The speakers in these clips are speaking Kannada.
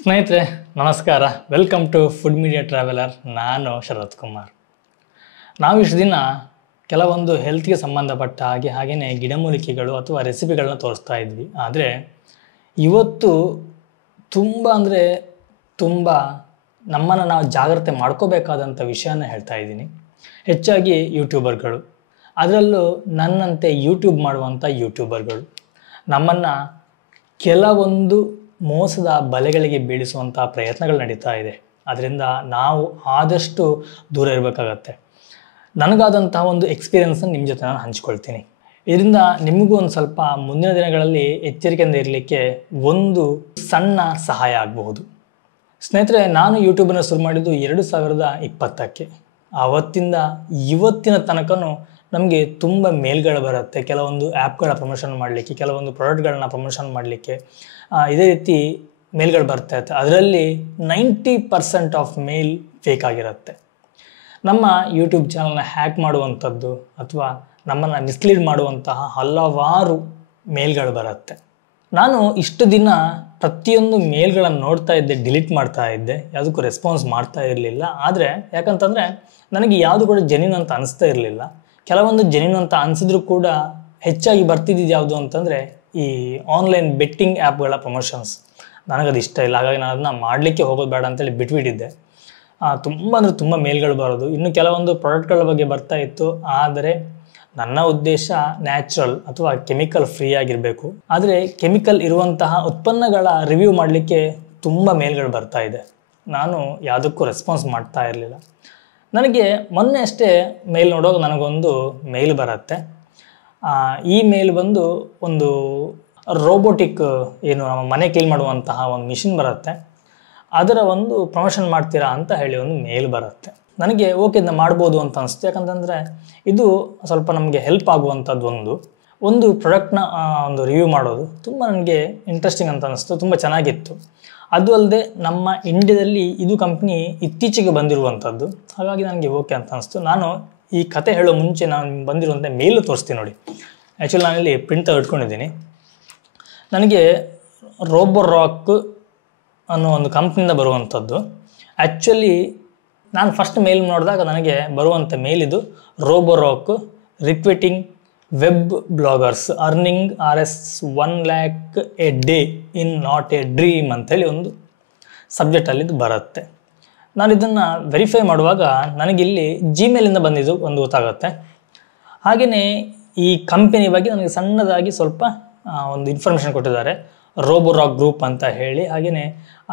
ಸ್ನೇಹಿತರೆ ನಮಸ್ಕಾರ, welcome to food media traveller. ನಾನು ಶರತ್ ಕುಮಾರ್. ನಾವು ಇಷ್ಟು ದಿನ ಕೆಲವೊಂದು ಹೆಲ್ತ್ಗೆ ಸಂಬಂಧಪಟ್ಟ ಹಾಗೆಯೇ ಗಿಡಮೂಲಿಕೆಗಳು ಅಥವಾ ರೆಸಿಪಿಗಳನ್ನ ತೋರಿಸ್ತಾ ಇದ್ವಿ. ಆದರೆ ಇವತ್ತು ತುಂಬ ನಮ್ಮನ್ನು ನಾವು ಜಾಗ್ರತೆ ಮಾಡ್ಕೋಬೇಕಾದಂಥ ವಿಷಯನ ಹೇಳ್ತಾ ಇದ್ದೀನಿ. ಹೆಚ್ಚಾಗಿ ಯೂಟ್ಯೂಬರ್ಗಳು, ಅದರಲ್ಲೂ ನನ್ನಂತೆ ಯೂಟ್ಯೂಬ್ ಮಾಡುವಂಥ ಯೂಟ್ಯೂಬರ್ಗಳು ನಮ್ಮನ್ನು ಕೆಲವೊಂದು ಮೋಸದ ಬಲೆಗಳಿಗೆ ಬೀಳಿಸುವಂಥ ಪ್ರಯತ್ನಗಳು ನಡೀತಾ ಇದೆ. ಅದರಿಂದ ನಾವು ಆದಷ್ಟು ದೂರ ಇರಬೇಕಾಗತ್ತೆ. ನನಗಾದಂತಹ ಒಂದು ಎಕ್ಸ್ಪೀರಿಯನ್ಸನ್ನು ನಿಮ್ಮ ಜೊತೆ ನಾನು ಹಂಚ್ಕೊಳ್ತೀನಿ. ಇದರಿಂದ ನಿಮಗೂ ಒಂದು ಸ್ವಲ್ಪ ಮುಂದಿನ ದಿನಗಳಲ್ಲಿ ಎಚ್ಚರಿಕೆಯಿಂದ ಇರಲಿಕ್ಕೆ ಒಂದು ಸಣ್ಣ ಸಹಾಯ ಆಗಬಹುದು. ಸ್ನೇಹಿತರೆ, ನಾನು ಯೂಟ್ಯೂಬನ್ನು ಶುರು ಮಾಡಿದ್ದು 2020ಕ್ಕೆ. ಆವತ್ತಿಂದ ಇವತ್ತಿನ ತನಕನೂ ನಮಗೆ ತುಂಬ ಮೇಲ್ಗಳು ಬರುತ್ತೆ. ಕೆಲವೊಂದು ಆ್ಯಪ್ಗಳ ಪ್ರಮೋಷನ್ ಮಾಡಲಿಕ್ಕೆ, ಕೆಲವೊಂದು ಪ್ರಾಡಕ್ಟ್ಗಳನ್ನ ಪ್ರಮೋಷನ್ ಮಾಡಲಿಕ್ಕೆ ಇದೇ ರೀತಿ ಮೇಲ್ಗಳು ಬರ್ತಾ ಇರುತ್ತೆ. ಅದರಲ್ಲಿ 90% ಆಫ್ ಮೇಲ್ ಫೇಕ್ ಆಗಿರುತ್ತೆ. ನಮ್ಮ ಯೂಟ್ಯೂಬ್ ಚಾನಲ್ನ ಹ್ಯಾಕ್ ಮಾಡುವಂಥದ್ದು ಅಥವಾ ನಮ್ಮನ್ನು ಮಿಸ್ಲೀಡ್ ಮಾಡುವಂತಹ ಹಲವಾರು ಮೇಲ್ಗಳು ಬರುತ್ತೆ. ನಾನು ಇಷ್ಟು ದಿನ ಪ್ರತಿಯೊಂದು ಮೇಲ್ಗಳನ್ನು ನೋಡ್ತಾ ಇದ್ದೆ, ಡಿಲೀಟ್ ಮಾಡ್ತಾ ಇದ್ದೆ, ಯಾವುದಕ್ಕೂ ರೆಸ್ಪಾನ್ಸ್ ಮಾಡ್ತಾ ಇರಲಿಲ್ಲ. ಆದರೆ ಯಾಕಂತಂದರೆ ನನಗೆ ಯಾವುದು ಕೂಡ ಜೆನ್ಯೂನ್ ಅಂತ ಅನಿಸ್ತಾ ಇರಲಿಲ್ಲ. ಕೆಲವೊಂದು ಜೆನ್ಯೂನ್ ಅಂತ ಅನಿಸಿದ್ರು ಕೂಡ ಹೆಚ್ಚಾಗಿ ಬರ್ತಿದ್ದಿದ್ದು ಯಾವುದು ಅಂತಂದರೆ ಈ ಆನ್ಲೈನ್ ಬೆಟ್ಟಿಂಗ್ ಆ್ಯಪ್ಗಳ ಪ್ರಮೋಷನ್ಸ್. ನನಗದು ಇಷ್ಟ ಇಲ್ಲ. ಹಾಗಾಗಿ ನಾನು ಅದನ್ನ ಮಾಡಲಿಕ್ಕೆ ಹೋಗೋದು ಬೇಡ ಅಂತೇಳಿ ಬಿಟ್ಬಿಟ್ಟಿದ್ದೆ. ತುಂಬ ಮೇಲ್ಗಳು ಬರೋದು. ಇನ್ನು ಕೆಲವೊಂದು ಪ್ರಾಡಕ್ಟ್ಗಳ ಬಗ್ಗೆ ಬರ್ತಾ ಇತ್ತು. ಆದರೆ ನನ್ನ ಉದ್ದೇಶ ನ್ಯಾಚುರಲ್ ಅಥವಾ ಕೆಮಿಕಲ್ ಫ್ರೀ ಆಗಿರಬೇಕು. ಆದರೆ ಕೆಮಿಕಲ್ ಇರುವಂತಹ ಉತ್ಪನ್ನಗಳ ರಿವ್ಯೂ ಮಾಡಲಿಕ್ಕೆ ತುಂಬ ಮೇಲ್ಗಳು ಬರ್ತಾ ಇದೆ. ನಾನು ಯಾವುದಕ್ಕೂ ರೆಸ್ಪಾನ್ಸ್ ಮಾಡ್ತಾ ಇರಲಿಲ್ಲ. ನನಗೆ ಮೊನ್ನೆ ಅಷ್ಟೇ ಮೇಲ್ ನೋಡುವಾಗ ನನಗೊಂದು ಮೇಲ್ ಬರುತ್ತೆ. ಈ ಮೇಲ್ ಬಂದು ಒಂದು ರೋಬೋಟಿಕ್ ಏನು ನಮ್ಮ ಮನೆ ಕ್ಲೀನ್ ಮಾಡುವಂತಹ ಒಂದು ಮಿಷಿನ್ ಬರುತ್ತೆ. ಅದರ ಒಂದು ಪ್ರಮೋಷನ್ ಮಾಡ್ತೀರಾ ಅಂತ ಹೇಳಿ ಒಂದು ಮೇಲ್ ಬರುತ್ತೆ. ನನಗೆ ಓಕೆ, ಇದನ್ನ ಮಾಡ್ಬೋದು ಅಂತ ಅನಿಸ್ತು. ಯಾಕಂತಂದರೆ ಇದು ಸ್ವಲ್ಪ ನಮಗೆ ಹೆಲ್ಪ್ ಆಗುವಂಥದ್ದು. ಒಂದು ಪ್ರಾಡಕ್ಟ್ನ ಒಂದು ರಿವ್ಯೂ ಮಾಡೋದು ತುಂಬ ನನಗೆ ಇಂಟ್ರೆಸ್ಟಿಂಗ್ ಅಂತ ಅನಿಸ್ತು. ತುಂಬ ಚೆನ್ನಾಗಿತ್ತು. ಅದು ಅಲ್ಲದೆ ನಮ್ಮ ಇಂಡಿಯಾದಲ್ಲಿ ಇದು ಕಂಪ್ನಿ ಇತ್ತೀಚೆಗೆ ಬಂದಿರುವಂಥದ್ದು. ಹಾಗಾಗಿ ನನಗೆ ಓಕೆ ಅಂತ ಅನಿಸ್ತು. ನಾನು ಈ ಕತೆ ಹೇಳೋ ಮುಂಚೆ ನಾನು ಬಂದಿರುವಂಥ ಮೇಲು ತೋರಿಸ್ತೀನಿ ನೋಡಿ. ಆ್ಯಕ್ಚುಲಿ ನಾನಿಲ್ಲಿ ಪ್ರಿಂಟ್ ಇಟ್ಕೊಂಡಿದ್ದೀನಿ. ನನಗೆ ರೋಬೋರಾಕ್ ಅನ್ನೋ ಒಂದು ಕಂಪ್ನಿಯಿಂದ ಬರುವಂಥದ್ದು. ಆ್ಯಕ್ಚುಲಿ ನಾನು ಫಸ್ಟ್ ಮೇಲ್ ನೋಡಿದಾಗ ನನಗೆ ಬರುವಂಥ ಮೇಲ್ ಇದು Roborock requesting web bloggers earning RS 1 lakh a day in not a dream ಅಂಥೇಳಿ ಒಂದು ಸಬ್ಜೆಕ್ಟಲ್ಲಿದ್ದು ಬರುತ್ತೆ. ನಾನು ಇದನ್ನು ವೆರಿಫೈ ಮಾಡುವಾಗ ನನಗಿಲ್ಲಿ ಜಿಮೇಲಿಂದ ಬಂದಿದ್ದು ಒಂದು ಗೊತ್ತಾಗುತ್ತೆ. ಹಾಗೆಯೇ ಈ ಕಂಪನಿ ಬಗ್ಗೆ ನನಗೆ ಸಣ್ಣದಾಗಿ ಸ್ವಲ್ಪ ಒಂದು ಇನ್ಫಾರ್ಮೇಷನ್ ಕೊಟ್ಟಿದ್ದಾರೆ, ರೋಬೋರಾಕ್ ಗ್ರೂಪ್ ಅಂತ ಹೇಳಿ. ಹಾಗೆಯೇ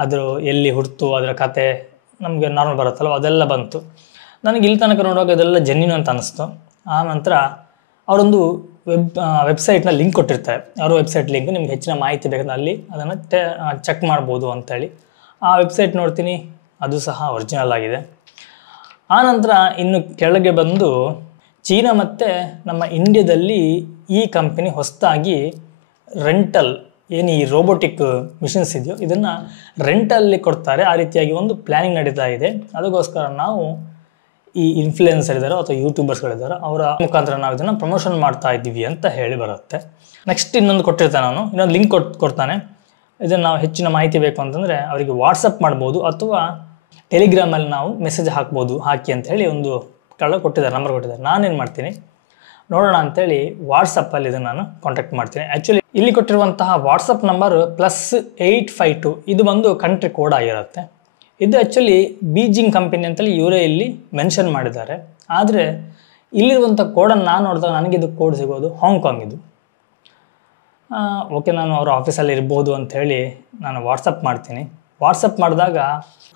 ಅದು ಎಲ್ಲಿ ಹುಟ್ಟಿತು, ಅದರ ಕತೆ ನಮಗೆ ನಾರ್ಮಲ್ ಬರುತ್ತಲ್ಲ, ಅದೆಲ್ಲ ಬಂತು. ನನಗೆ ಇಲ್ಲಿ ತನಕ ನೋಡುವಾಗ ಇದೆಲ್ಲ ಜೆನ್ಯೂನ್ ಅಂತ ಅನ್ನಿಸ್ತು. ಆ ನಂತರ ಅವರೊಂದು ವೆಬ್ಸೈಟ್ನ ಲಿಂಕ್ ಕೊಟ್ಟಿರ್ತಾರೆ. ಅವರ ವೆಬ್ಸೈಟ್ ಲಿಂಕ್, ನಿಮ್ಗೆ ಹೆಚ್ಚಿನ ಮಾಹಿತಿ ಬೇಕಂದ್ರೆ ಅಲ್ಲಿ ಅದನ್ನು ಚೆಕ್ ಮಾಡ್ಬೋದು ಅಂಥೇಳಿ ಆ ವೆಬ್ಸೈಟ್ ನೋಡ್ತೀನಿ. ಅದು ಸಹ ಒರಿಜಿನಲ್ ಆಗಿದೆ. ಆ ನಂತರ ಇನ್ನು ಕೆಳಗೆ ಬಂದು ಚೀನಾ ಮತ್ತು ನಮ್ಮ ಇಂಡಿಯಾದಲ್ಲಿ ಈ ಕಂಪನಿ ಹೊಸದಾಗಿ ರೆಂಟಲ್ ಏನು ಈ ರೋಬೋಟಿಕ್ ಮಿಷಿನ್ಸ್ ಇದೆಯೋ ಇದನ್ನು ರೆಂಟಲ್ಲಿ ಕೊಡ್ತಾರೆ. ಆ ರೀತಿಯಾಗಿ ಒಂದು ಪ್ಲ್ಯಾನಿಂಗ್ ನಡೀತಾ ಇದೆ. ಅದಕ್ಕೋಸ್ಕರ ನಾವು ಈ ಇನ್ಫ್ಲುಯೆನ್ಸರ್ ಇದ್ದಾರೋ ಅಥವಾ ಯೂಟ್ಯೂಬರ್ಸ್ಗಳಿದ್ದಾರೋ ಅವರ ಮುಖಾಂತರ ನಾವು ಇದನ್ನು ಪ್ರಮೋಷನ್ ಮಾಡ್ತಾ ಇದ್ದೀವಿ ಅಂತ ಹೇಳಿ ಬರುತ್ತೆ. ನೆಕ್ಸ್ಟ್ ಇನ್ನೊಂದು ಕೊಟ್ಟಿರ್ತಾನೆ ಅವನು, ಇನ್ನೊಂದು ಲಿಂಕ್ ಕೊಡ್ತಾನೆ. ಇದನ್ನು ನಾವು ಹೆಚ್ಚಿನ ಮಾಹಿತಿ ಬೇಕು ಅಂತಂದರೆ ಅವರಿಗೆ ವಾಟ್ಸಪ್ ಮಾಡ್ಬೋದು ಅಥವಾ ಟೆಲಿಗ್ರಾಮಲ್ಲಿ ನಾವು ಮೆಸೇಜ್ ಹಾಕಿ ಅಂತ ಹೇಳಿ ಒಂದು ಕೊಟ್ಟಿದ್ದಾರೆ, ನಂಬರ್ ಕೊಟ್ಟಿದ್ದಾರೆ. ನಾನೇನು ಮಾಡ್ತೀನಿ ನೋಡೋಣ ಅಂತೇಳಿ ವಾಟ್ಸಪ್ಪಲ್ಲಿ ಇದನ್ನು ನಾನು ಕಾಂಟ್ಯಾಕ್ಟ್ ಮಾಡ್ತೀನಿ. ಆ್ಯಕ್ಚುಲಿ ಇಲ್ಲಿ ಕೊಟ್ಟಿರುವಂತಹ ವಾಟ್ಸಪ್ ನಂಬರು +852 ಇದು ಬಂದು ಕಂಟ್ರಿ ಕೋಡ್ ಆಗಿರುತ್ತೆ. ಇದು ಆ್ಯಕ್ಚುಲಿ ಬೀಜಿಂಗ್ ಕಂಪನಿ ಅಂತೇಳಿ ಇವರೇ ಇಲ್ಲಿ ಮೆನ್ಷನ್ ಮಾಡಿದ್ದಾರೆ. ಆದರೆ ಇಲ್ಲಿರುವಂಥ ಕೋಡನ್ನು ನಾನು ನೋಡಿದಾಗ ನನಗಿದು ಕೋಡ್ ಸಿಗೋದು ಹಾಂಗ್ಕಾಂಗ್ ಇದು. ಓಕೆ, ನಾನು ಅವರ ಆಫೀಸಲ್ಲಿ ಇರ್ಬೋದು ಅಂಥೇಳಿ ನಾನು ವಾಟ್ಸಪ್ ಮಾಡ್ತೀನಿ. ವಾಟ್ಸಪ್ ಮಾಡಿದಾಗ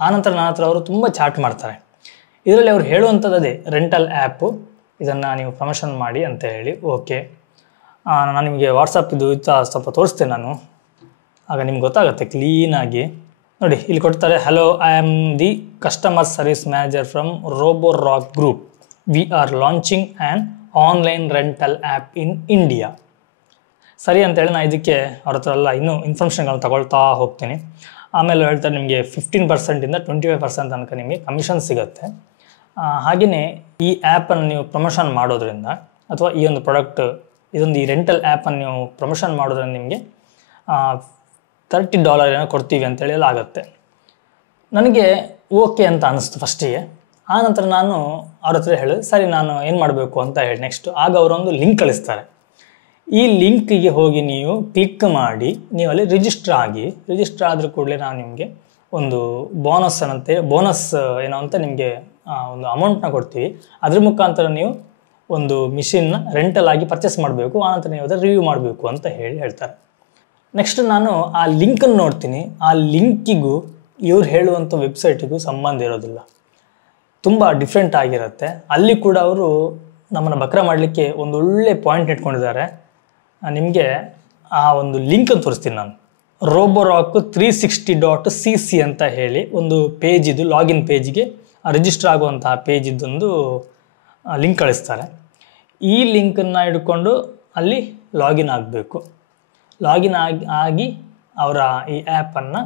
ಆನಂತರ ನನ್ನ ಹತ್ರ ಅವರು ತುಂಬ ಚಾಟ್ ಮಾಡ್ತಾರೆ. ಇದರಲ್ಲಿ ಅವ್ರು ಹೇಳುವಂಥದ್ದು ಅದೇ ರೆಂಟಲ್ ಆ್ಯಪು, ಇದನ್ನು ನೀವು ಪ್ರಮೋಷನ್ ಮಾಡಿ ಅಂತ ಹೇಳಿ. ಓಕೆ, ನಾನು ನಿಮಗೆ ವಾಟ್ಸಪ್ ಇದು ಸ್ವಲ್ಪ ತೋರಿಸ್ತೇನೆ ನಾನು, ಆಗ ನಿಮ್ಗೆ ಗೊತ್ತಾಗುತ್ತೆ ಕ್ಲೀನಾಗಿ. ನೋಡಿ ಇಲ್ಲಿ ಕೊಡ್ತಾರೆ, hello, I am the customer service manager from Roborock group. We are launching an online rental app in India. ಸರಿ ಅಂತೇಳಿ ನಾನು ಇದಕ್ಕೆ ಅವ್ರ ಹತ್ರ ಎಲ್ಲ ಇನ್ನೂ ಇನ್ಫಾರ್ಮೇಷನ್ಗಳನ್ನ ತಗೊಳ್ತಾ ಹೋಗ್ತೀನಿ. ಆಮೇಲೆ ಹೇಳ್ತಾರೆ ನಿಮಗೆ 15% 25% ತನಕ ನಿಮಗೆ ಕಮಿಷನ್ ಸಿಗುತ್ತೆ. ಹಾಗೆಯೇ ಈ ಆ್ಯಪನ್ನು ನೀವು ಪ್ರಮೋಷನ್ ಮಾಡೋದ್ರಿಂದ ಅಥವಾ ಈ ಒಂದು ಪ್ರಾಡಕ್ಟ್ ಈ ರೆಂಟಲ್ ಆ್ಯಪನ್ನು ನೀವು ಪ್ರಮೋಷನ್ ಮಾಡೋದ್ರಿಂದ ನಿಮಗೆ $30 ಏನೋ ಕೊಡ್ತೀವಿ ಅಂತೇಳಿ ಎಲ್ಲ ಆಗುತ್ತೆ. ನನಗೆ ಓಕೆ ಅಂತ ಅನಿಸ್ತು ಫಸ್ಟಿಗೆ. ಆನಂತರ ನಾನು ಅವ್ರ ಹತ್ರ ಹೇಳಿದೆ, ಸರಿ ನಾನು ಏನು ಮಾಡಬೇಕು ಅಂತ ಹೇಳಿ ನೆಕ್ಸ್ಟು. ಆಗ ಅವರೊಂದು ಲಿಂಕ್ ಕಳಿಸ್ತಾರೆ. ಈ ಲಿಂಕಿಗೆ ಹೋಗಿ ನೀವು ಕ್ಲಿಕ್ ಮಾಡಿ ನೀವು ಅಲ್ಲಿ ರಿಜಿಸ್ಟರ್ ಆಗಿ. ರಿಜಿಸ್ಟರ್ ಆದರೂ ಕೂಡಲೇ ನಾವು ನಿಮಗೆ ಒಂದು ಬೋನಸ್ ಏನೋ ಅಂತ ನಿಮಗೆ ಒಂದು ಅಮೌಂಟ್ನ ಕೊಡ್ತೀವಿ. ಅದ್ರ ಮುಖಾಂತರ ನೀವು ಒಂದು ಮಿಷಿನ್ನ ರೆಂಟಲ್ ಆಗಿ ಪರ್ಚೇಸ್ ಮಾಡಬೇಕು, ಆನಂತರ ನೀವು ಅದನ್ನು ರಿವ್ಯೂ ಮಾಡಬೇಕು ಅಂತ ಹೇಳ್ತಾರೆ. ನೆಕ್ಸ್ಟ್ ನಾನು ಆ ಲಿಂಕನ್ನು ನೋಡ್ತೀನಿ. ಆ ಲಿಂಕಿಗೂ ಇವ್ರು ಹೇಳುವಂಥ ವೆಬ್ಸೈಟಿಗೂ ಸಂಬಂಧ ಇರೋದಿಲ್ಲ, ತುಂಬ ಡಿಫ್ರೆಂಟ್ ಆಗಿರುತ್ತೆ. ಅಲ್ಲಿ ಕೂಡ ಅವರು ನಮ್ಮನ್ನು ಬಕ್ರ ಮಾಡಲಿಕ್ಕೆ ಒಂದು ಒಳ್ಳೆ ಪಾಯಿಂಟ್ ಇಟ್ಕೊಂಡಿದ್ದಾರೆ. ನಿಮಗೆ ಆ ಒಂದು ಲಿಂಕನ್ನು ತೋರಿಸ್ತೀನಿ ನಾನು. ರೋಬೋರಾಕ್ 360.cc ಅಂತ ಹೇಳಿ ಒಂದು ಪೇಜ್, ಇದು ಲಾಗಿನ್ ಪೇಜ್ಗೆ ರಿಜಿಸ್ಟರ್ ಆಗುವಂತಹ ಪೇಜ್ ಇದ್ದೊಂದು ಲಿಂಕ್ ಕಳಿಸ್ತಾರೆ. ಈ ಲಿಂಕನ್ನು ಹಿಡ್ಕೊಂಡು ಅಲ್ಲಿ ಲಾಗಿನ್ ಆಗಬೇಕು. ಲಾಗಿನ್ ಆಗಿ ಅವರ ಈ ಆ್ಯಪನ್ನು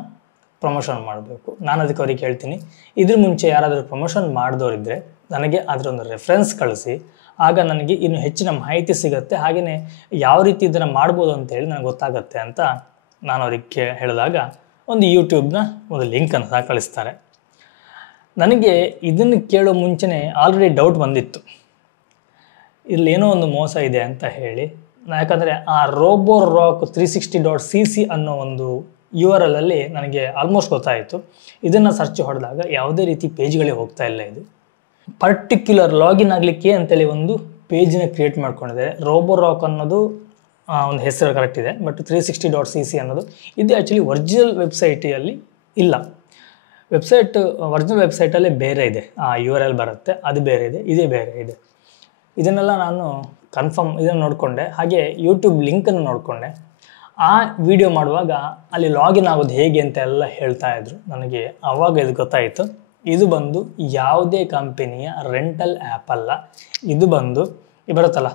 ಪ್ರಮೋಷನ್ ಮಾಡಬೇಕು. ನಾನು ಅದಕ್ಕೆ ಅವ್ರಿಗೆ ಹೇಳ್ತೀನಿ, ಇದ್ರ ಮುಂಚೆ ಯಾರಾದರೂ ಪ್ರಮೋಷನ್ ಮಾಡಿದವರಿದ್ದರೆ ನನಗೆ ಅದರೊಂದು ರೆಫರೆನ್ಸ್ ಕಳಿಸಿ, ಆಗ ನನಗೆ ಇನ್ನು ಹೆಚ್ಚಿನ ಮಾಹಿತಿ ಸಿಗುತ್ತೆ, ಹಾಗೆಯೇ ಯಾವ ರೀತಿ ಇದನ್ನು ಮಾಡ್ಬೋದು ಅಂತೇಳಿ ನನಗೆ ಗೊತ್ತಾಗುತ್ತೆ ಅಂತ ನಾನು ಅವ್ರಿಗೆ ಹೇಳಿದಾಗ ಒಂದು ಯೂಟ್ಯೂಬ್ನ ಒಂದು ಲಿಂಕನ್ನು ಸಹ ಕಳಿಸ್ತಾರೆ. ನನಗೆ ಇದನ್ನು ಕೇಳೋ ಮುಂಚೆನೇ ಆಲ್ರೆಡಿ ಡೌಟ್ ಬಂದಿತ್ತು, ಇಲ್ಲೇನೋ ಒಂದು ಮೋಸ ಇದೆ ಅಂತ ಹೇಳಿ. ಯಾಕಂದರೆ ಆ ರೋಬೋರಾಕ್ 360.cc ಅನ್ನೋ ಒಂದು URL ಅಲ್ಲಿ ನನಗೆ ಆಲ್ಮೋಸ್ಟ್ ಗೊತ್ತಾಯಿತು. ಇದನ್ನು ಸರ್ಚ್ ಹೊಡೆದಾಗ ಯಾವುದೇ ರೀತಿ ಪೇಜ್ಗಳಿಗೆ ಹೋಗ್ತಾ ಇಲ್ಲ. ಇದು ಪರ್ಟಿಕ್ಯುಲರ್ ಲಾಗಿನ್ ಆಗಲಿಕ್ಕೆ ಅಂತೇಳಿ ಒಂದು ಪೇಜ್ನ ಕ್ರಿಯೇಟ್ ಮಾಡ್ಕೊಂಡಿದೆ. ರೋಬೋರಾಕ್ ಅನ್ನೋದು ಒಂದು ಹೆಸರು ಕರೆಕ್ಟ್ ಇದೆ, ಬಟ್ 360.cc ಅನ್ನೋದು ಇದು ಆ್ಯಕ್ಚುಲಿ ಒರಿಜಿನಲ್ ವೆಬ್ಸೈಟಲ್ಲಿ ಇಲ್ಲ. ಒರಿಜಿನಲ್ ವೆಬ್ಸೈಟಲ್ಲೇ ಬೇರೆ ಇದೆ, ಆ URL ಬರುತ್ತೆ, ಅದು ಬೇರೆ ಇದೆ, ಇದೇ ಬೇರೆ ಇದೆ. ಇದನ್ನೆಲ್ಲ ನಾನು ಇದನ್ನು ನೋಡಿಕೊಂಡೆ. ಹಾಗೆ ಯೂಟ್ಯೂಬ್ ಲಿಂಕನ್ನು ನೋಡಿಕೊಂಡೆ. ಆ ವಿಡಿಯೋ ಮಾಡುವಾಗ ಅಲ್ಲಿ ಲಾಗಿನ್ ಆಗೋದು ಹೇಗೆ ಅಂತ ಎಲ್ಲ ಹೇಳ್ತಾ ಇದ್ರು. ನನಗೆ ಆವಾಗ ಇದು ಗೊತ್ತಾಯಿತು, ಇದು ಬಂದು ಯಾವುದೇ ಕಂಪನಿಯ ರೆಂಟಲ್ ಆ್ಯಪ್ ಅಲ್ಲ. ಇದು ಬಂದು ಬರುತ್ತಲ್ಲ,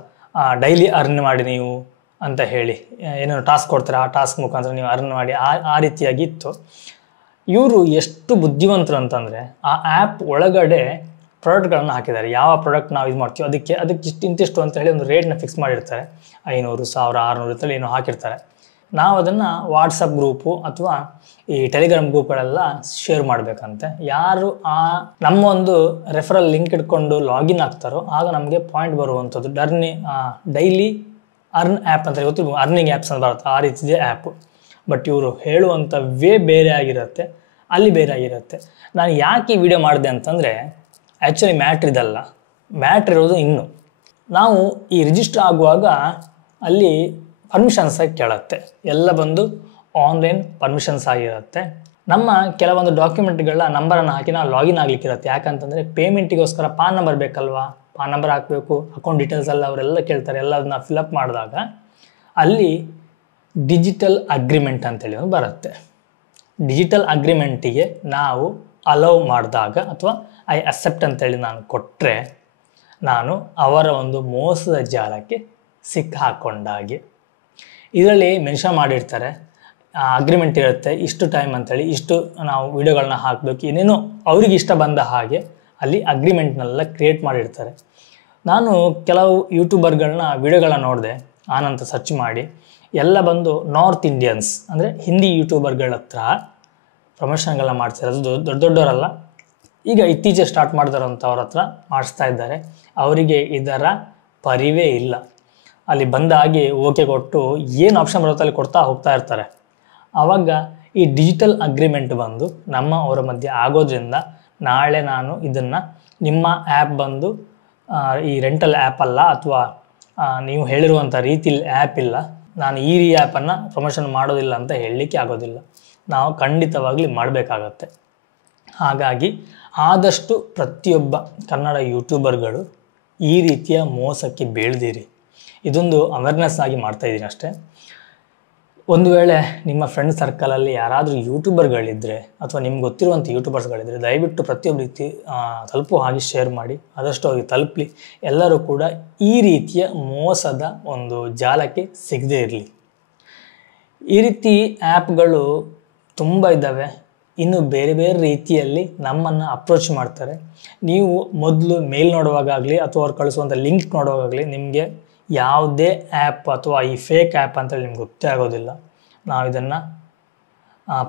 ಡೈಲಿ ಅರ್ನ್ ಮಾಡಿ ನೀವು ಅಂತ ಹೇಳಿ ಏನೇನು ಟಾಸ್ಕ್ ಕೊಡ್ತಾರೆ, ಆ ಟಾಸ್ಕ್ ಮುಖಾಂತರ ನೀವು ಅರ್ನ್ ಮಾಡಿ ಆ ರೀತಿಯಾಗಿ ಇತ್ತು. ಇವರು ಎಷ್ಟು ಬುದ್ಧಿವಂತರು ಅಂತಂದರೆ ಆ ಆ್ಯಪ್ ಒಳಗಡೆ ಪ್ರಾಡಕ್ಟ್ಗಳನ್ನು ಹಾಕಿದ್ದಾರೆ. ಯಾವ ಪ್ರಾಡಕ್ಟ್ ನಾವು ಇದು ಮಾಡ್ತೀವಿ ಅದಕ್ಕೆ ಇಂತಿಷ್ಟು ಅಂತ ಹೇಳಿ ಒಂದು ರೇಟ್ನ ಫಿಕ್ಸ್ ಮಾಡಿರ್ತಾರೆ. 500, 1000, 600 ಅಂತೇಳಿ ಏನೋ ಹಾಕಿರ್ತಾರೆ. ನಾವು ಅದನ್ನು ವಾಟ್ಸಪ್ ಗ್ರೂಪು ಅಥವಾ ಈ ಟೆಲಿಗ್ರಾಮ್ ಗ್ರೂಪ್ಗಳೆಲ್ಲ ಶೇರ್ ಮಾಡಬೇಕಂತೆ. ಯಾರು ನಮ್ಮ ಒಂದು ರೆಫರಲ್ ಲಿಂಕ್ ಇಟ್ಕೊಂಡು ಲಾಗಿನ್ ಆಗ್ತಾರೋ ಆಗ ನಮಗೆ ಪಾಯಿಂಟ್ ಬರುವಂಥದ್ದು ಡೈಲಿ ಅರ್ನ್ ಆ್ಯಪ್ ಅಂತ ಗೊತ್ತಿಲ್ಲ, ಅರ್ನಿಂಗ್ ಆ್ಯಪ್ಸ್ ಅಂತ ಬರುತ್ತೆ, ಆ ರೀತಿಯ ಆ್ಯಪು. ಬಟ್ ಇವರು ಹೇಳುವಂಥ ವೇ ಬೇರೆ ಆಗಿರುತ್ತೆ, ಅಲ್ಲಿ ಬೇರೆ ಆಗಿರುತ್ತೆ. ನಾನು ಯಾಕೆ ಈ ವಿಡಿಯೋ ಮಾಡಿದೆ ಅಂತಂದರೆ ಆ್ಯಕ್ಚುಲಿ ಮ್ಯಾಟ್ರ್ ಇದಲ್ಲ, ಮ್ಯಾಟ್ರ್ ಇರೋದು ಇನ್ನು ನಾವು ಈ ರಿಜಿಸ್ಟರ್ ಆಗುವಾಗ ಅಲ್ಲಿ ಪರ್ಮಿಷನ್ಸ್ ಆಗಿ ಕೇಳುತ್ತೆ. ಎಲ್ಲ ಬಂದು ಆನ್ಲೈನ್ ಪರ್ಮಿಷನ್ಸ್ ಆಗಿರುತ್ತೆ. ನಮ್ಮ ಕೆಲವೊಂದು ಡಾಕ್ಯುಮೆಂಟ್ಗಳ ನಂಬರನ್ನು ಹಾಕಿ ನಾವು ಲಾಗಿನ್ ಆಗಲಿಕ್ಕಿರುತ್ತೆ. ಯಾಕಂತಂದರೆ ಪೇಮೆಂಟಿಗೋಸ್ಕರ ಪಾನ್ ನಂಬರ್ ಬೇಕಲ್ವಾ, ಪಾನ್ ನಂಬರ್ ಹಾಕಬೇಕು, ಅಕೌಂಟ್ ಡೀಟೇಲ್ಸ್ ಎಲ್ಲ ಅವರೆಲ್ಲ ಕೇಳ್ತಾರೆ. ಎಲ್ಲ ಅದನ್ನ ಫಿಲಪ್ ಮಾಡಿದಾಗ ಅಲ್ಲಿ ಡಿಜಿಟಲ್ ಅಗ್ರಿಮೆಂಟ್ ಅಂತೇಳಿ ಒಂದು ಬರುತ್ತೆ. ಡಿಜಿಟಲ್ ಅಗ್ರಿಮೆಂಟಿಗೆ ನಾವು ಅಲೌ ಮಾಡಿದಾಗ ಅಥವಾ ಐ ಅಕ್ಸೆಪ್ಟ್ ಅಂತೇಳಿ ನಾನು ಕೊಟ್ಟರೆ ನಾನು ಅವರ ಒಂದು ಮೋಸದ ಜಾಲಕ್ಕೆ ಸಿಕ್ಕಾಕೊಂಡಾಗೆ. ಇದರಲ್ಲಿ ಮೆನ್ಷನ್ ಮಾಡಿರ್ತಾರೆ, ಅಗ್ರಿಮೆಂಟ್ ಇರುತ್ತೆ, ಇಷ್ಟು ಟೈಮ್ ಅಂತೇಳಿ, ಇಷ್ಟು ನಾವು ವಿಡಿಯೋಗಳನ್ನ ಹಾಕಬೇಕು, ಏನೇನೋ ಅವ್ರಿಗೆ ಇಷ್ಟ ಬಂದ ಹಾಗೆ ಅಲ್ಲಿ ಅಗ್ರಿಮೆಂಟ್ನೆಲ್ಲ ಕ್ರಿಯೇಟ್ ಮಾಡಿರ್ತಾರೆ. ನಾನು ಕೆಲವು ಯೂಟ್ಯೂಬರ್ಗಳನ್ನ ವಿಡಿಯೋಗಳನ್ನ ನೋಡಿದೆ, ಆನಂತರ ಸರ್ಚ್ ಮಾಡಿ ಎಲ್ಲ ಬಂದು ನಾರ್ತ್ ಇಂಡಿಯನ್ಸ್ ಅಂದರೆ ಹಿಂದಿ ಯೂಟ್ಯೂಬರ್ಗಳ ಹತ್ರ ಪ್ರಮೋಷನ್ಗಳನ್ನ ಮಾಡ್ತಾರೆ. ಅದು ದೊಡ್ಡವರಲ್ಲ, ಈಗ ಇತ್ತೀಚೆಗೆ ಸ್ಟಾರ್ಟ್ ಮಾಡಿದಾರಂಥವ್ರ ಹತ್ರ ಮಾಡಿಸ್ತಾ ಇದ್ದಾರೆ. ಅವರಿಗೆ ಇದರ ಪರಿವೇ ಇಲ್ಲ. ಅಲ್ಲಿ ಬಂದಾಗಿ ಓಕೆ ಕೊಟ್ಟು ಏನು ಆಪ್ಷನ್ ಬರುತ್ತೆ ಅಲ್ಲಿ ಕೊಡ್ತಾ ಹೋಗ್ತಾ ಇರ್ತಾರೆ. ಆವಾಗ ಈ ಡಿಜಿಟಲ್ ಅಗ್ರಿಮೆಂಟ್ ಬಂದು ಅವರ ಮಧ್ಯೆ ಆಗೋದ್ರಿಂದ ನಾಳೆ ನಾನು ಇದನ್ನು ನಿಮ್ಮ ಆ್ಯಪ್ ಬಂದು ಈ ರೆಂಟಲ್ ಆ್ಯಪ್ ಅಲ್ಲ ಅಥವಾ ನೀವು ಹೇಳಿರುವಂಥ ರೀತಿಲಿ ಆ್ಯಪ್ ಇಲ್ಲ, ನಾನು ಈ ಆ್ಯಪನ್ನು ಪ್ರಮೋಷನ್ ಮಾಡೋದಿಲ್ಲ ಅಂತ ಹೇಳಲಿಕ್ಕೆ ಆಗೋದಿಲ್ಲ. ನಾವು ಖಂಡಿತವಾಗ್ಲಿ ಮಾಡಬೇಕಾಗತ್ತೆ. ಹಾಗಾಗಿ ಆದಷ್ಟು ಪ್ರತಿಯೊಬ್ಬ ಕನ್ನಡ ಯೂಟ್ಯೂಬರ್ಗಳು ಈ ರೀತಿಯ ಮೋಸಕ್ಕೆ ಬೀಳ್ದಿರಿ. ಇದೊಂದು ಅವೇರ್ನೆಸ್ ಆಗಿ ಮಾಡ್ತಾಯಿದ್ದೀನಿ ಅಷ್ಟೇ. ಒಂದು ವೇಳೆ ನಿಮ್ಮ ಫ್ರೆಂಡ್ ಸರ್ಕಲಲ್ಲಿ ಯಾರಾದರೂ ಯೂಟ್ಯೂಬರ್ಗಳಿದ್ದರೆ ಅಥವಾ ನಿಮ್ಗೆ ಗೊತ್ತಿರುವಂಥ ಯೂಟ್ಯೂಬರ್ಸ್ಗಳಿದ್ದರೆ ದಯವಿಟ್ಟು ಪ್ರತಿಯೊಬ್ಬ ರೀತಿ ತಲುಪೋ ಹಾಗೆ ಶೇರ್ ಮಾಡಿ, ಆದಷ್ಟು ಅವ್ರಿಗೆ ತಲುಪಲಿ. ಎಲ್ಲರೂ ಕೂಡ ಈ ರೀತಿಯ ಮೋಸದ ಒಂದು ಜಾಲಕ್ಕೆ ಸಿಗದೇ ಇರಲಿ. ಈ ರೀತಿ ಆ್ಯಪ್ಗಳು ತುಂಬ ಇದ್ದಾವೆ. ಇನ್ನು ಬೇರೆ ಬೇರೆ ರೀತಿಯಲ್ಲಿ ನಮ್ಮನ್ನು ಅಪ್ರೋಚ್ ಮಾಡ್ತಾರೆ. ನೀವು ಮೊದಲು ಮೇಲ್ ನೋಡುವಾಗಲಿ ಅಥವಾ ಅವ್ರು ಕಳಿಸುವಂಥ ಲಿಂಕ್ ನೋಡುವಾಗಲಿ ನಿಮಗೆ ಯಾವುದೇ ಆ್ಯಪ್ ಅಥವಾ ಈ ಫೇಕ್ ಆ್ಯಪ್ ಅಂತೇಳಿ ನಿಮ್ಗೆ ಗೊತ್ತೇ ಆಗೋದಿಲ್ಲ. ನಾವು ಇದನ್ನು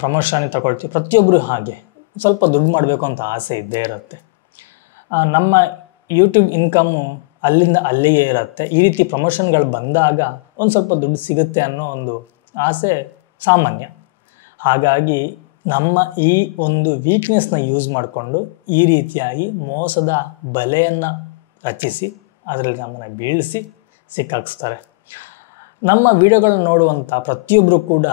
ಪ್ರಮೋಷನ್ ತಗೊಳ್ತೀವಿ, ಪ್ರತಿಯೊಬ್ಬರು ಹಾಗೆ. ಸ್ವಲ್ಪ ದುಡ್ಡು ಮಾಡಬೇಕು ಅಂತ ಆಸೆ ಇದ್ದೇ ಇರುತ್ತೆ. ನಮ್ಮ ಯೂಟ್ಯೂಬ್ ಇನ್ಕಮ್ಮು ಅಲ್ಲಿಂದ ಅಲ್ಲಿಗೆ ಇರುತ್ತೆ. ಈ ರೀತಿ ಪ್ರಮೋಷನ್ಗಳು ಬಂದಾಗ ಒಂದು ಸ್ವಲ್ಪ ದುಡ್ಡು ಸಿಗುತ್ತೆ ಅನ್ನೋ ಒಂದು ಆಸೆ ಸಾಮಾನ್ಯ. ಹಾಗಾಗಿ ನಮ್ಮ ಈ ಒಂದು ವೀಕ್ನೆಸ್ನ ಯೂಸ್ ಮಾಡಿಕೊಂಡು ಈ ರೀತಿಯಾಗಿ ಮೋಸದ ಬಲೆಯನ್ನು ರಚಿಸಿ ಅದರಲ್ಲಿ ನಮ್ಮನ್ನು ಬೀಳಿಸಿ ಸಿಕ್ಕಾಕ್ಸ್ತಾರೆ. ನಮ್ಮ ವಿಡಿಯೋಗಳನ್ನ ನೋಡುವಂಥ ಪ್ರತಿಯೊಬ್ಬರು ಕೂಡ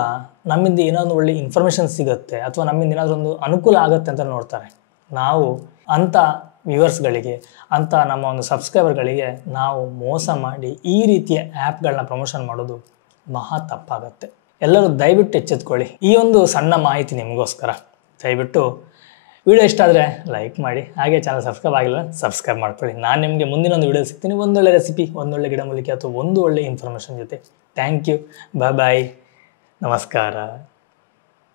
ನಮ್ಮಿಂದ ಏನಾದರೂ ಒಳ್ಳೆ ಇನ್ಫಾರ್ಮೇಷನ್ ಸಿಗುತ್ತೆ ಅಥವಾ ನಮ್ಮಿಂದ ಏನಾದರೂ ಒಂದು ಅನುಕೂಲ ಆಗುತ್ತೆ ಅಂತ ನೋಡ್ತಾರೆ. ನಾವು ಅಂಥ ವ್ಯೂವರ್ಸ್ಗಳಿಗೆ, ಅಂಥ ನಮ್ಮ ಒಂದು ಸಬ್ಸ್ಕ್ರೈಬರ್ಗಳಿಗೆ ನಾವು ಮೋಸ ಮಾಡಿ ಈ ರೀತಿಯ ಆ್ಯಪ್ಗಳನ್ನ ಪ್ರಮೋಷನ್ ಮಾಡೋದು ಮಹಾ ತಪ್ಪಾಗತ್ತೆ. ಎಲ್ಲರೂ ದಯವಿಟ್ಟು ಎಚ್ಚೆತ್ಕೊಳ್ಳಿ. ಈ ಒಂದು ಸಣ್ಣ ಮಾಹಿತಿ ನಿಮಗೋಸ್ಕರ. ದಯವಿಟ್ಟು ವಿಡಿಯೋ ಇಷ್ಟ ಆದರೆ ಲೈಕ್ ಮಾಡಿ, ಹಾಗೆ ಚಾನಲ್ ಸಬ್ಸ್ಕ್ರೈಬ್ ಆಗಿಲ್ಲ ಸಬ್ಸ್ಕ್ರೈಬ್ ಮಾಡ್ಕೊಳ್ಳಿ. ನಾನು ನಿಮಗೆ ಮುಂದಿನ ಒಂದು ವಿಡಿಯೋ ಸಿಗ್ತೀನಿ, ಒಂದೊಳ್ಳೆ ರೆಸಿಪಿ, ಒಂದೊಳ್ಳೆ ಗಿಡಮೂಲಿಕೆ ಅಥವಾ ಒಂದು ಒಳ್ಳೆ ಇನ್ಫಾರ್ಮೇಷನ್ ಜೊತೆ. ಥ್ಯಾಂಕ್ ಯು, ಬಾಯ್, ನಮಸ್ಕಾರ.